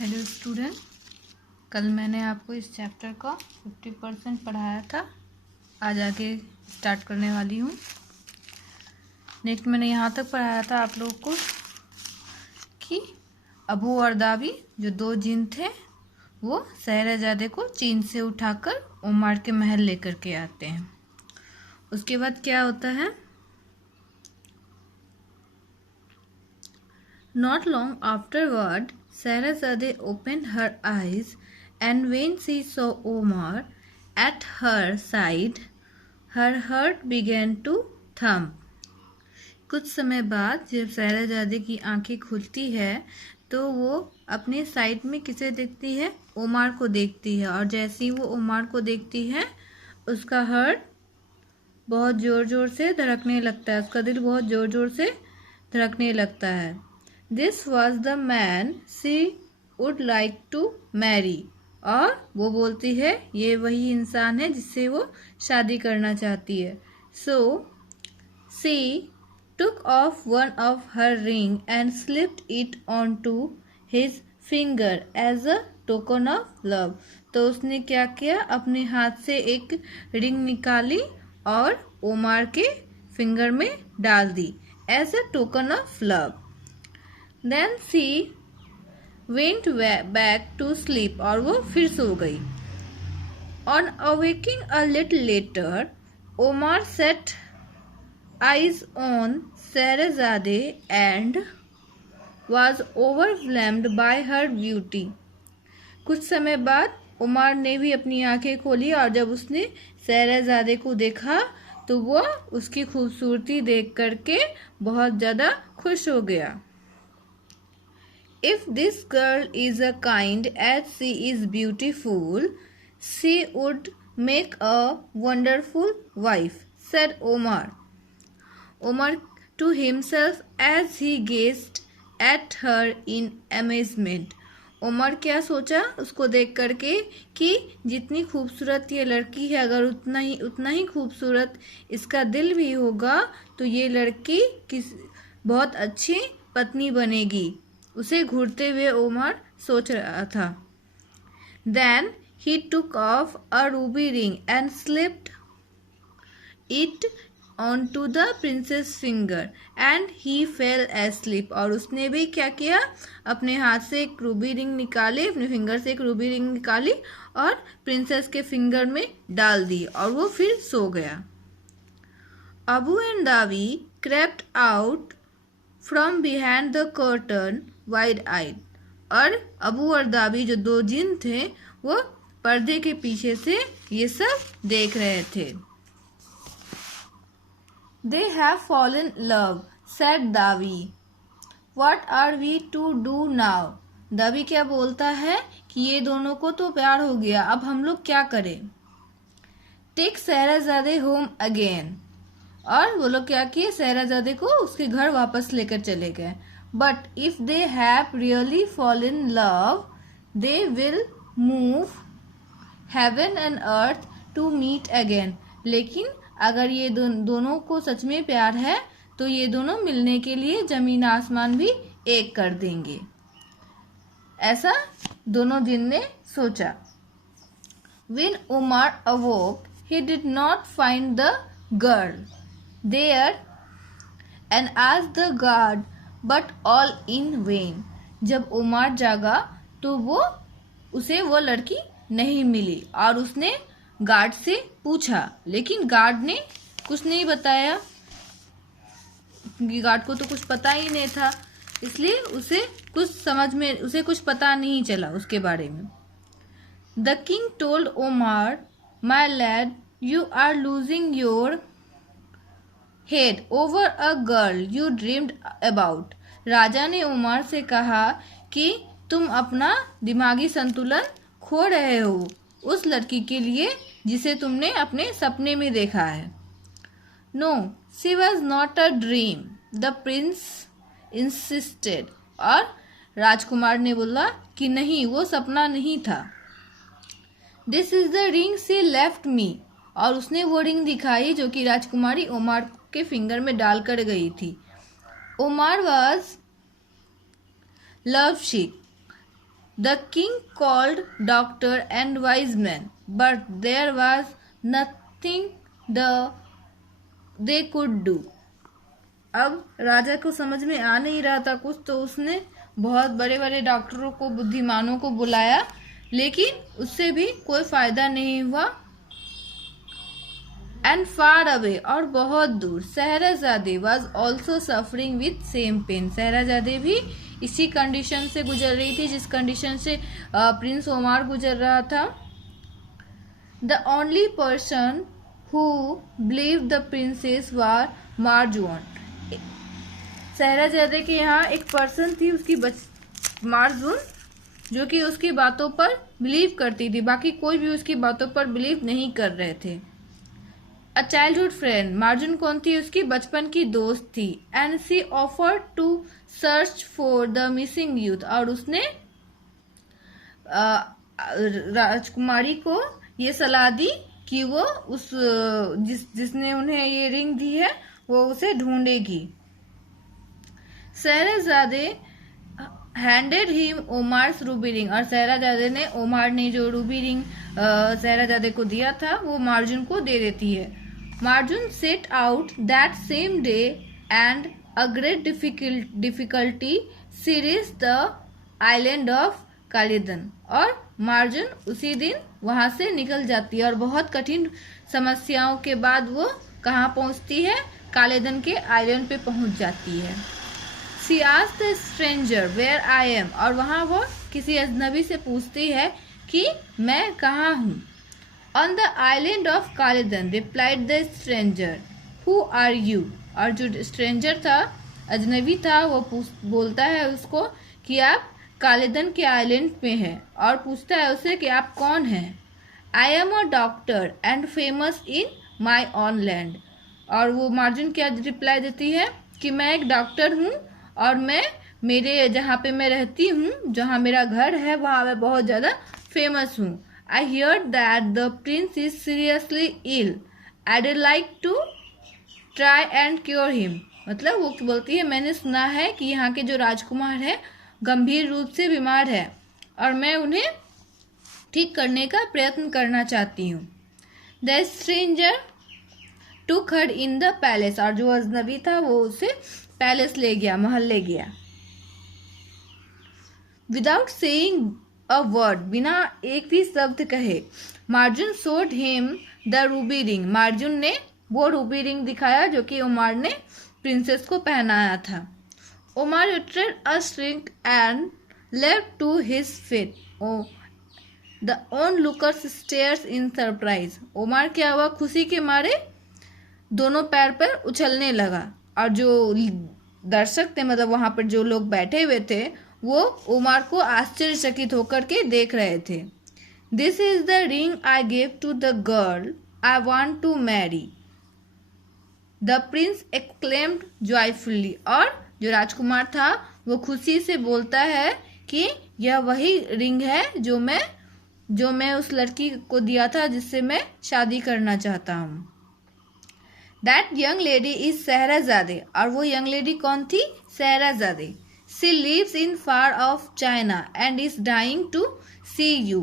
Hello student, कल मैंने आपको इस चैप्टर का 50% पढ़ाया था। आज आगे स्टार्ट करने वाली हूँ। नेक्स्ट मैंने यहाँ तक पढ़ाया था आप लोगों को कि अबू और दावी जो दो जिन थे वो शहरजादे को चीन से उठाकर ओमार के महल लेकर के आते हैं। उसके बाद क्या होता है, Not long afterward, Shahrazade opened her eyes, and when she saw Omar at her side, her heart began to thump. कुछ समय बाद जब शहरजादे की आंखें खुलती है तो वो अपने साइड में किसे देखती है? ओमार को देखती है। और जैसे ही वो ओमार को देखती है उसका हार्ट बहुत ज़ोर ज़ोर से धड़कने लगता है, उसका दिल बहुत ज़ोर ज़ोर से धड़कने लगता है। This was the man she would like to marry. और वो बोलती है ये वही इंसान है जिससे वो शादी करना चाहती है। So she took off one of her ring and slipped it onto his finger as a token of love. तो उसने क्या किया, अपने हाथ से एक रिंग निकाली और ओमार के फिंगर में डाल दी as a token of love. Then she went back to sleep और वो फिर सो गई। On awaking a little later, Omar set eyes on Shahrazade and was overwhelmed by her beauty. कुछ समय बाद उमर ने भी अपनी आंखें खोली और जब उसने शहरजादे को देखा तो वो उसकी खूबसूरती देख करके बहुत ज़्यादा खुश हो गया। If this girl is as kind as she is beautiful, she would make a wonderful wife, said Omar. Omar to himself as he gazed at her in amazement. Omar क्या सोचा उसको देख करके कि जितनी खूबसूरत ये लड़की है, अगर उतना ही खूबसूरत इसका दिल भी होगा तो ये लड़की बहुत अच्छी पत्नी बनेगी। उसे घूरते हुए ओमर सोच रहा था। Then he took off a ruby ring and slipped it onto the princess finger and he fell asleep. और उसने भी क्या किया, अपने हाथ से एक रूबी रिंग निकाली, अपने फिंगर से एक रूबी रिंग निकाली और प्रिंसेस के फिंगर में डाल दी और वो फिर सो गया। अबू एंड दावी crept out from behind the curtain wide eyed. और अबू और दावी जो दो जिन थे वो पर्दे के पीछे से ये सब देख रहे थे। They have fallen in love, said दावी. What are we to do now? दावी क्या बोलता है कि ये दोनों को तो प्यार हो गया, अब हम लोग क्या करें? Take शहरजादे home again. और वो लोग क्या किए, शहरजादे को उसके घर वापस लेकर चले गए। But if they have really fallen in love, they will move heaven and earth to meet again. लेकिन अगर ये दोनों को सच में प्यार है तो ये दोनों मिलने के लिए जमीन आसमान भी एक कर देंगे, ऐसा दोनों जिन ने सोचा। When Omar awoke, he did not find the girl there and asked the guard, but all in vain. जब उमर जागा तो उसे वो लड़की नहीं मिली और उसने गार्ड से पूछा, लेकिन गार्ड ने कुछ नहीं बताया क्योंकि गार्ड को तो कुछ पता ही नहीं था, इसलिए उसे कुछ पता नहीं चला उसके बारे में। The king told Omar, my lad, you are losing your head over a girl you dreamed about. राजा ने उमर से कहा कि तुम अपना दिमागी संतुलन खो रहे हो उस लड़की के लिए जिसे तुमने अपने सपने में देखा है। No, she was not a dream, the prince insisted. और राजकुमार ने बोला कि नहीं, वो सपना नहीं था। This is the ring she left me. और उसने वो रिंग दिखाई जो कि राजकुमारी ओमार के फिंगर में डालकर गई थी। Omar was love sick The king called doctor and wise men, but there was nothing they could do. अब राजा को समझ में आ नहीं रहा था कुछ, तो उसने बहुत बड़े बड़े डॉक्टरों को, बुद्धिमानों को बुलाया, लेकिन उससे भी कोई फायदा नहीं हुआ. एंड फार अवे, और बहुत दूर, Scheherazade was also suffering with same pain. Scheherazade भी इसी कंडीशन से गुजर रही थी जिस कंडीशन से प्रिंस ओमार गुजर रहा था. The only person who believe the princess was Marjuan. Scheherazade के यहाँ एक पर्सन थी, उसकी मार्जुन, जो कि उसकी बातों पर बिलीव करती थी. बाकी कोई भी उसकी बातों पर बिलीव नहीं कर रहे थे. A childhood friend. मार्जुन कौन थी? उसकी बचपन की दोस्त थी. And she offered to search for the missing youth. और उसने राजकुमारी को ये सलाह दी कि वो उस जिसने उन्हें ये रिंग दी है वो उसे ढूंढेगी. शहरजादे हैंडेड हिम ओमार्स रूबी रिंग. और शहरजादे ने, ओमार ने जो रूबी रिंग शहरजादे को दिया था वो मार्जुन को दे देती है. Marjun set out that same day and a great difficulty she reached the island of Kalidan. और मार्जुन उसी दिन वहां से निकल जाती है और बहुत कठिन समस्याओं के बाद वो कहाँ पहुंचती है? कालिदन के आइलैंड पे पहुंच जाती है. She asked the stranger where I am. और वहाँ वो किसी अजनबी से पूछती है कि मैं कहाँ हूँ. On the island of Kalidan, replied the stranger. Who are you? और जो स्ट्रेंजर था, अजनबी था, वो बोलता है उसको कि आप कालिदन के आइलैंड पे हैं, और पूछता है उसे कि आप कौन हैं. I am a doctor and famous in my own land. और वो मार्जिन क्या रिप्लाई देती है कि मैं एक डॉक्टर हूँ और मैं मेरे जहाँ पे मैं रहती हूँ, जहाँ मेरा घर है, वहाँ मैं बहुत ज़्यादा फेमस हूँ. I heard that the prince is seriously ill. I'd like to try and cure him. मतलब वो बोलती है मैंने सुना है कि यहाँ के जो राजकुमार है गंभीर रूप से बीमार है और मैं उन्हें ठीक करने का प्रयत्न करना चाहती हूँ. The stranger took her in the palace. और जो अजनबी था वो उसे पैलेस ले गया, महल ले गया. Without saying a word, बिना एक भी शब्द कहे, मार्जुन showed him the ruby ring. मार्जुन ने वो रूबी रिंग दिखाया जो कि ओमार ने प्रिंसेस को पहनाया था. Omar uttered a shriek and leapt to his feet. The onlookers stared in surprise. Omar क्या हुआ? खुशी के मारे दोनों पैर पर उछलने लगा. और जो दर्शक थे, मतलब वहां पर जो लोग बैठे हुए थे, वो ओमार को आश्चर्यचकित होकर के देख रहे थे. This is the ring I gave to the girl I want to marry. The prince exclaimed joyfully. और जो राजकुमार था वो खुशी से बोलता है कि यह वही रिंग है जो मैं उस लड़की को दिया था जिससे मैं शादी करना चाहता हूँ. That young lady is शहरजादे. और वो यंग लेडी कौन थी? शहरजादे. She lives in far off China and is dying to see you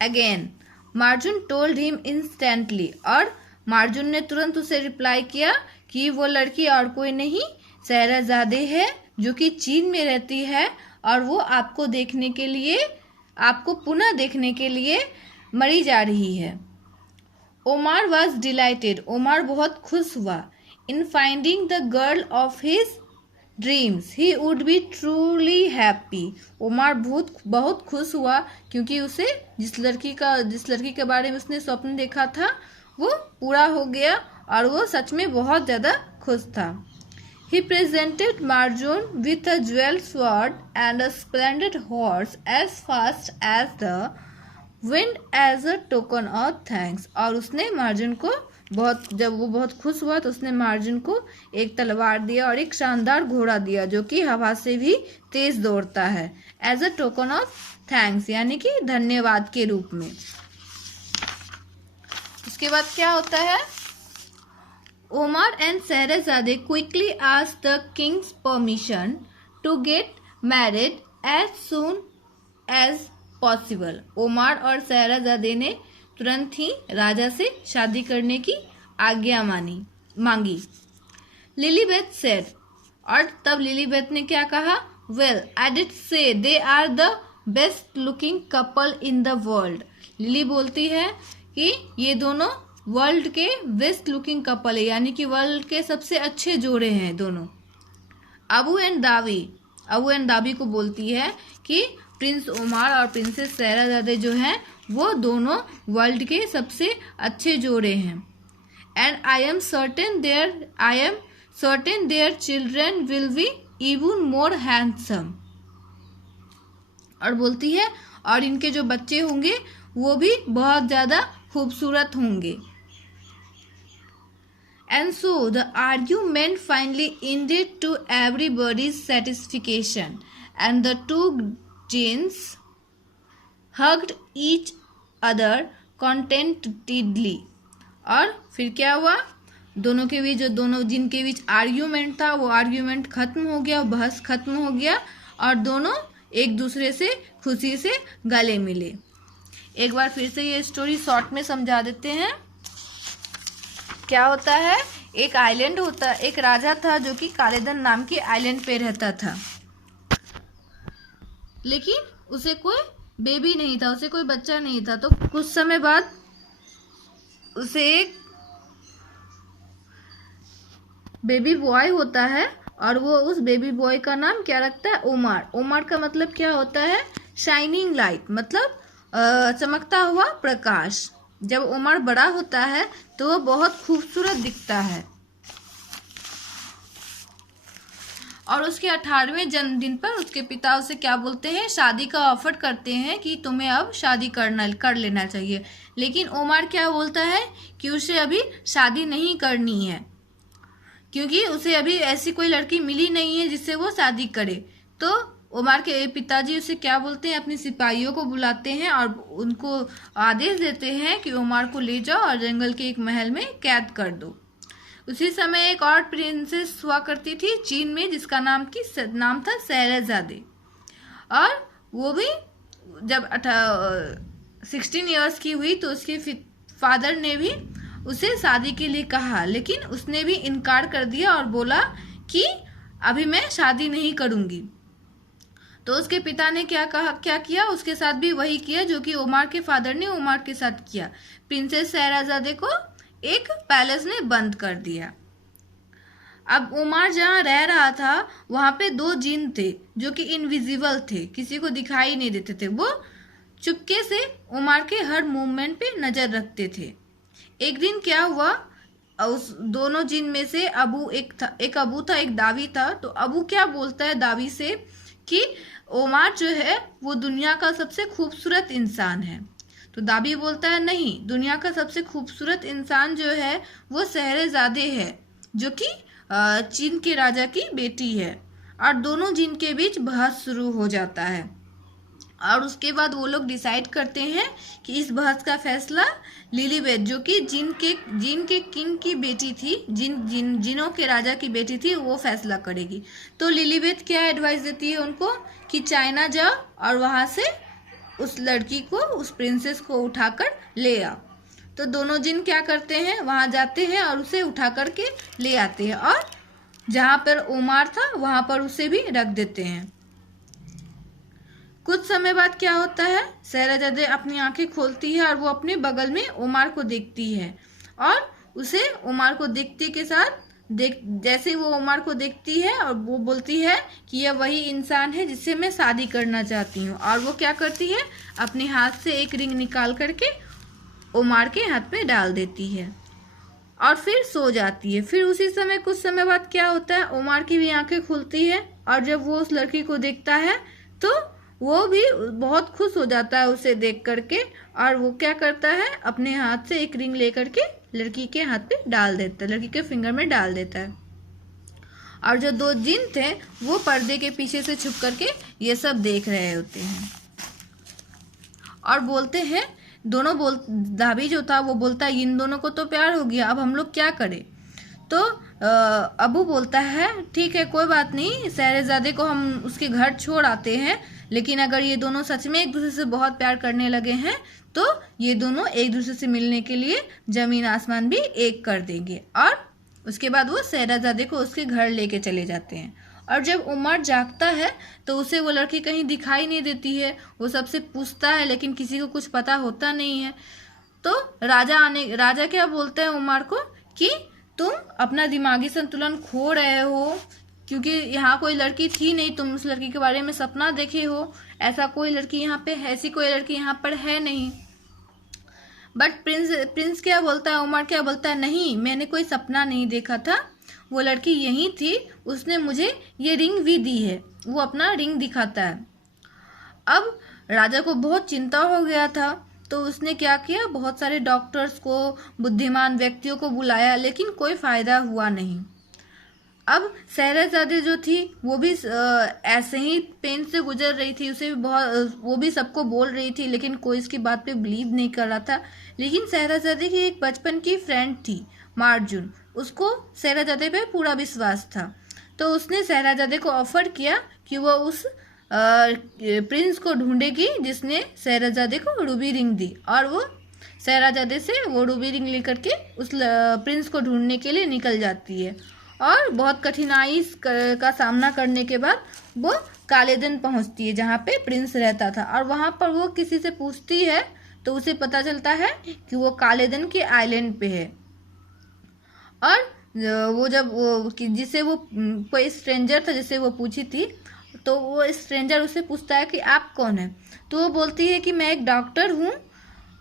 again. Marjun told him instantly. और मार्जुन ने तुरंत उसे रिप्लाई किया कि वो लड़की और कोई नहीं, शहरजादे है जो कि चीन में रहती है और वो आपको पुनः देखने के लिए मरी जा रही है. OMR was dilated. ओमार बहुत खुश हुआ. In finding the girl of his dreams he would be truly happy. Omar बहुत खुश हुआ क्योंकि उसे जिस लड़की के बारे में उसने स्वप्न देखा था वो पूरा हो गया और वो सच में बहुत ज़्यादा खुश था. He presented Marjun with a jeweled sword and a splendid horse as fast as the wind as a token of thanks. और उसने मार्जिन को जब वो बहुत खुश हुआ तो उसने मार्जिन को एक तलवार दिया और एक शानदार घोड़ा दिया जो कि हवा से भी तेज दौड़ता है, as a token of thanks, यानी कि धन्यवाद के रूप में. उसके बाद क्या होता है? Omar and Shahrazade quickly asked the king's permission to get married as soon as possible. Omar और शहरजादे ने तुरंत ही राजा से शादी करने की आज्ञा मांगी। लिलीबेथ सेड, और तब लिलीबेथ ने क्या कहा, well I did say they are the best looking couple in the world. Lily बोलती है कि ये दोनों वर्ल्ड के बेस्ट लुकिंग कपल है, यानी कि वर्ल्ड के सबसे अच्छे जोड़े हैं दोनों। अबू एंड दावी को बोलती है कि प्रिंस ओमार और प्रिंसेस शहरजादे जो हैं वो दोनों वर्ल्ड के सबसे अच्छे जोड़े हैं। And I am certain their children will be even more handsome, और बोलती है और इनके जो बच्चे होंगे वो भी बहुत ज्यादा खूबसूरत होंगे। And so the argument finally ended to everybody's satisfaction, and the two gents hugged each other contentedly। और फिर क्या हुआ, दोनों के बीच जिनके बीच आर्ग्यूमेंट था वो आर्ग्यूमेंट खत्म हो गया, बहस खत्म हो गया, और दोनों एक दूसरे से खुशी से गले मिले। एक बार फिर से ये स्टोरी शॉर्ट में समझा देते हैं। क्या होता है, एक आइलैंड होता, एक राजा था जो कि कालेधन नाम के आइलैंड पे रहता था, लेकिन उसे कोई बेबी नहीं था, उसे कोई बच्चा नहीं था। तो कुछ समय बाद उसे एक बेबी बॉय होता है, और वो उस बेबी बॉय का नाम क्या रखता है, ओमार। ओमार का मतलब क्या होता है, शाइनिंग लाइट, मतलब चमकता हुआ प्रकाश। जब ओमार बड़ा होता है तो वो बहुत खूबसूरत दिखता है, और उसके 18वें जन्मदिन पर उसके पिता उसे क्या बोलते हैं, शादी का ऑफर करते हैं कि तुम्हें अब शादी कर लेना चाहिए। लेकिन ओमार क्या बोलता है कि उसे अभी शादी नहीं करनी है, क्योंकि उसे अभी ऐसी कोई लड़की मिली नहीं है जिससे वो शादी करे। तो ओमार के पिताजी उसे क्या बोलते हैं, अपने सिपाहियों को बुलाते हैं और उनको आदेश देते हैं कि ओमार को ले जाओ और जंगल के एक महल में कैद कर दो। उसी समय एक और प्रिंसेस हुआ करती थी चीन में, जिसका नाम था शहरजादे, और वो भी जब 16 इयर्स की हुई तो उसके फादर ने भी उसे शादी के लिए कहा, लेकिन उसने भी इनकार कर दिया और बोला कि अभी मैं शादी नहीं करूंगी। तो उसके पिता ने क्या किया, उसके साथ भी वही किया जो कि ओमार के फादर ने ओमार के साथ किया। प्रिंसेस शहरजादे को एक पैलेस में बंद कर दिया। अब ओमार जहाँ रह रहा था वहां पे 2 जिन थे जो कि इनविजिबल थे, किसी को दिखाई नहीं देते थे। वो चुपके से ओमार के हर मूवमेंट पे नजर रखते थे। एक दिन क्या हुआ, उस दोनों जिन में से एक अबू था, एक दावी था। तो अबू क्या बोलता है दावी से कि ओमार जो है वो दुनिया का सबसे खूबसूरत इंसान है। तो दावी बोलता है नहीं, दुनिया का सबसे खूबसूरत इंसान जो है वो शहरजादे है, जो कि चीन के राजा की बेटी है। और दोनों जिन के बीच बहस शुरू हो जाता है, और उसके बाद वो लोग डिसाइड करते हैं कि इस बहस का फैसला लिलीबेथ, जो कि जिन के किंग की बेटी थी, जिनों के राजा की बेटी थी, वो फैसला करेगी। तो लिलीबेथ क्या एडवाइस देती है उनको कि चाइना जाओ और वहां से उस लड़की को, उस प्रिंसेस को उठाकर ले आओ। तो दोनों जिन क्या करते हैं, वहां जाते हैं और उसे उठा करके ले आते हैं, और जहां पर ओमार था वहां पर उसे भी रख देते हैं। कुछ समय बाद क्या होता है, शहरजादे अपनी आंखें खोलती है और वो अपने बगल में ओमार को देखती है, और उसे ओमार को देखते के साथ जैसे वो ओमार को देखती है और वो बोलती है कि यह वही इंसान है जिससे मैं शादी करना चाहती हूँ। और वो क्या करती है, अपने हाथ से एक रिंग निकाल करके ओमार के हाथ में डाल देती है और फिर सो जाती है। फिर उसी समय कुछ समय बाद क्या होता है, ओमार की भी आंखें खुलती है, और जब वो उस लड़की को देखता है तो वो भी बहुत खुश हो जाता है उसे देख करके, और वो क्या करता है, अपने हाथ से एक रिंग लेकर के लड़की के हाथ पे डाल देता है, लड़की के फिंगर में डाल देता है। और जो 2 जिन थे वो पर्दे के पीछे से छुप करके ये सब देख रहे होते हैं, और बोलते हैं धाबी जो था वो बोलता है इन दोनों को तो प्यार हो गया, अब हम लोग क्या करें। तो अबू बोलता है ठीक है कोई बात नहीं, शहरजादे को हम उसके घर छोड़ आते हैं, लेकिन अगर ये दोनों सच में एक दूसरे से बहुत प्यार करने लगे हैं तो ये दोनों एक दूसरे से मिलने के लिए जमीन आसमान भी एक कर देंगे। और उसके बाद वो शहरजादे को उसके घर लेके चले जाते हैं। और जब उमर जागता है तो उसे वो लड़की कहीं दिखाई नहीं देती है। वो सबसे पूछता है लेकिन किसी को कुछ पता होता नहीं है। तो राजा क्या बोलते हैं उमर को कि तुम अपना दिमागी संतुलन खो रहे हो, क्योंकि यहाँ कोई लड़की थी नहीं, तुम उस लड़की के बारे में सपना देखे हो, ऐसा कोई लड़की यहाँ पे, ऐसी कोई लड़की यहाँ पर है नहीं। बट प्रिंस क्या बोलता है, उमर क्या बोलता है, नहीं मैंने कोई सपना नहीं देखा था, वो लड़की यही थी, उसने मुझे ये रिंग भी दी है। वो अपना रिंग दिखाता है। अब राजा को बहुत चिंता हो गया था, तो उसने क्या किया, बहुत सारे डॉक्टर्स को, बुद्धिमान व्यक्तियों को बुलाया, लेकिन कोई फायदा हुआ नहीं। अब शहरजादी जो थी वो भी ऐसे ही पेन से गुजर रही थी, उसे भी बहुत, वो भी सबको बोल रही थी, लेकिन कोई इसकी बात पे बिलीव नहीं कर रहा था। लेकिन शहरजादी की एक बचपन की फ्रेंड थी मार्जुन, उसको शहरजादे पे पूरा विश्वास था। तो उसने शहरजादे को ऑफर किया कि वो उस प्रिंस को ढूंढेगी जिसने शहरजादे को रूबी रिंग दी, और वो शहरजादे से वो रूबी रिंग लेकर के उस प्रिंस को ढूंढने के लिए निकल जाती है। और बहुत कठिनाई का सामना करने के बाद वो कालेदन पहुंचती है जहाँ पे प्रिंस रहता था। और वहाँ पर वो किसी से पूछती है तो उसे पता चलता है कि वो कालेदन के आइलैंड पे है। और वो जब वो जिसे वो कोई स्ट्रेंजर था जिसे वो पूछी थी, तो वो स्ट्रेंजर उसे पूछता है कि आप कौन है। तो वो बोलती है कि मैं एक डॉक्टर हूँ,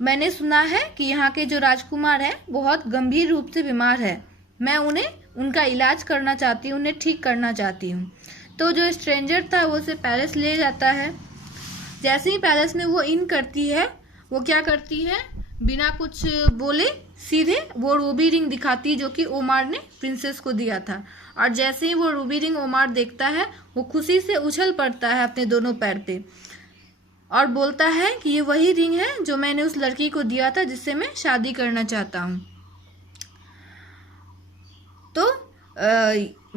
मैंने सुना है कि यहाँ के जो राजकुमार हैं बहुत गंभीर रूप से बीमार है, मैं उन्हें उनका इलाज करना चाहती हूँ, उन्हें ठीक करना चाहती हूँ। तो जो स्ट्रेंजर था वो उसे पैलेस ले जाता है। जैसे ही पैलेस में वो इन करती है, वो क्या करती है, बिना कुछ बोले सीधे वो रूबी रिंग दिखाती है जो कि ओमार ने प्रिंसेस को दिया था। और जैसे ही वो रूबी रिंग ओमार देखता है, वो खुशी से उछल पड़ता है अपने दोनों पैर पे और बोलता है कि ये वही रिंग है जो मैंने उस लड़की को दिया था जिससे मैं शादी करना चाहता हूँ। तो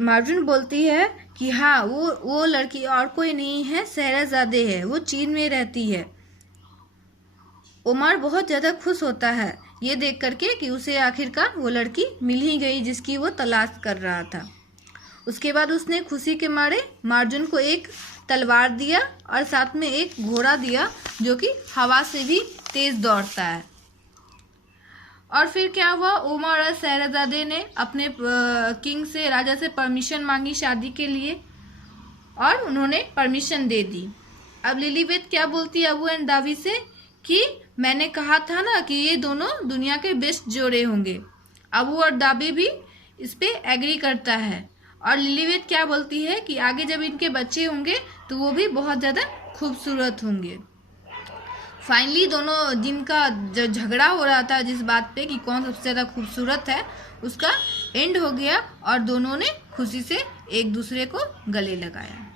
मार्जुन बोलती है कि हाँ वो लड़की और कोई नहीं है, शहरजादे है, वो चीन में रहती है। उमर बहुत ज़्यादा खुश होता है ये देख करके कि उसे आखिरकार वो लड़की मिल ही गई जिसकी वो तलाश कर रहा था। उसके बाद उसने खुशी के मारे मार्जुन को एक तलवार दिया और साथ में एक घोड़ा दिया जो कि हवा से भी तेज दौड़ता है। और फिर क्या हुआ, उमर और शहरजादे ने अपने किंग से, राजा से परमिशन मांगी शादी के लिए और उन्होंने परमिशन दे दी। अब लिलीबेथ क्या बोलती है अबू एंड दावी से कि मैंने कहा था ना कि ये दोनों दुनिया के बेस्ट जोड़े होंगे। अबू और दावी भी इस पे एग्री करता है। और लिलीबेथ क्या बोलती है कि आगे जब इनके बच्चे होंगे तो वो भी बहुत ज़्यादा खूबसूरत होंगे। फाइनली दोनों, जिनका जो झगड़ा हो रहा था जिस बात पे कि कौन सबसे ज़्यादा खूबसूरत है, उसका एंड हो गया और दोनों ने खुशी से एक दूसरे को गले लगाया।